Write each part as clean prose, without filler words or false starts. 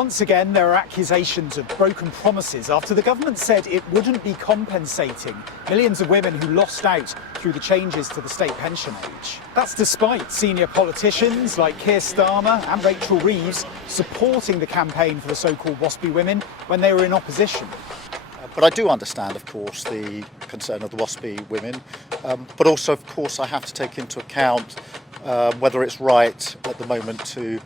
Once again, there are accusations of broken promises after the government said it wouldn't be compensating millions of women who lost out through the changes to the state pension age. That's despite senior politicians like Keir Starmer and Rachel Reeves supporting the campaign for the so-called WASPy women when they were in opposition. But I do understand, of course, the concern of the WASPy women, but also, of course, I have to take into account whether it's right at the moment to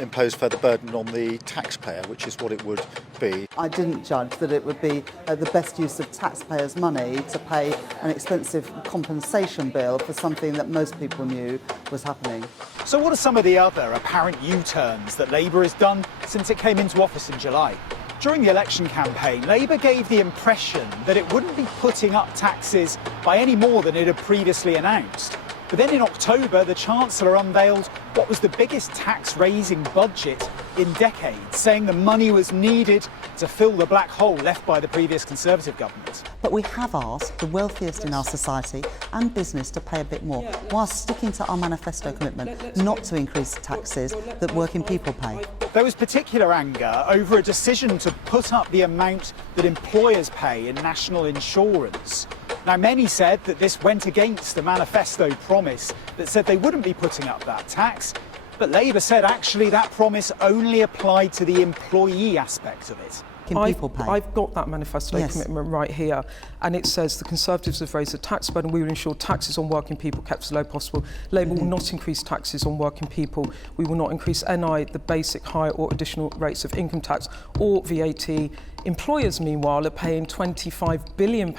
impose further burden on the taxpayer, which is what it would be. I didn't judge that it would be the best use of taxpayers' money to pay an expensive compensation bill for something that most people knew was happening. So what are some of the other apparent U-turns that Labour has done since it came into office in July? During the election campaign, Labour gave the impression that it wouldn't be putting up taxes by any more than it had previously announced. But then in October, the Chancellor unveiled what was the biggest tax-raising budget in decades, saying the money was needed to fill the black hole left by the previous Conservative government. But we have asked the wealthiest in our society and business to pay a bit more, whilst sticking to our manifesto commitment not to increase taxes that working people pay. There was particular anger over a decision to put up the amount that employers pay in national insurance. Now, many said that this went against the manifesto promise that said they wouldn't be putting up that tax, but Labour said actually that promise only applied to the employee aspect of it. I've got that manifesto commitment right here, and it says the Conservatives have raised the tax burden. We will ensure taxes on working people kept as low possible. Labour will not increase taxes on working people. We will not increase NI, the basic, higher or additional rates of income tax or VAT. Employers, meanwhile, are paying £25 billion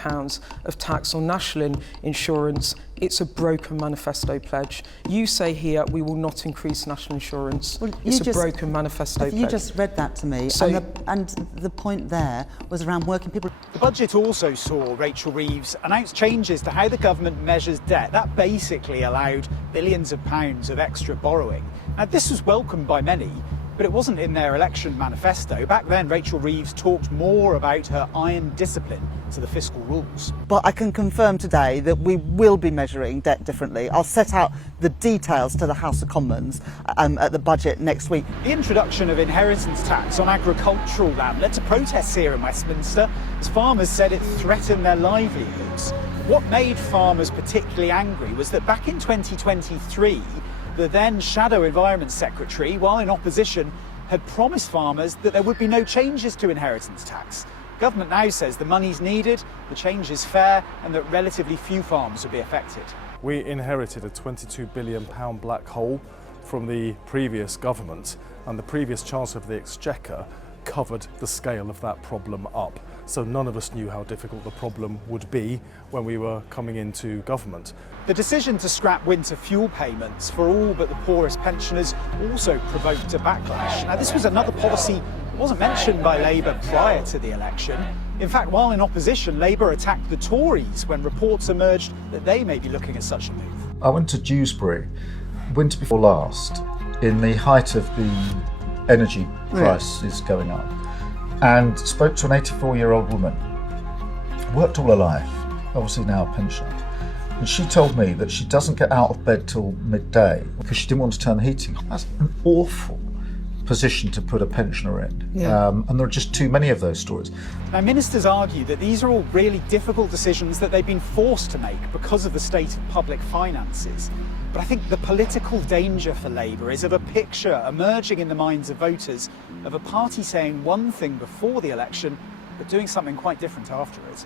of tax on national insurance. It's a broken manifesto pledge. You say here we will not increase national insurance. Well, it's a broken manifesto pledge. You just read that to me, and the point there was around working people. The budget also saw Rachel Reeves announce changes to how the government measures debt. That basically allowed billions of pounds of extra borrowing. Now, this was welcomed by many, but it wasn't in their election manifesto. Back then, Rachel Reeves talked more about her iron discipline to the fiscal rules. But I can confirm today that we will be measuring debt differently. I'll set out the details to the House of Commons at the budget next week. The introduction of inheritance tax on agricultural land led to protests here in Westminster, as farmers said it threatened their livelihoods. What made farmers particularly angry was that back in 2023, the then Shadow Environment Secretary, while in opposition, had promised farmers that there would be no changes to inheritance tax. Government now says the money's needed, the change is fair, and that relatively few farms will be affected. We inherited a £22 billion black hole from the previous government, and the previous Chancellor of the Exchequer covered the scale of that problem up. So none of us knew how difficult the problem would be when we were coming into government. The decision to scrap winter fuel payments for all but the poorest pensioners also provoked a backlash. Now, this was another policy that wasn't mentioned by Labour prior to the election. In fact, while in opposition, Labour attacked the Tories when reports emerged that they may be looking at such a move. I went to Dewsbury winter before last, in the height of the energy prices going up, and spoke to an 84-year-old woman, worked all her life, obviously now a pensioner, and she told me that she doesn't get out of bed till midday because she didn't want to turn the heating on. That's an awful position to put a pensioner in, and there are just too many of those stories. Now, ministers argue that these are all really difficult decisions that they've been forced to make because of the state of public finances. But I think the political danger for Labour is of a picture emerging in the minds of voters of a party saying one thing before the election, but doing something quite different afterwards.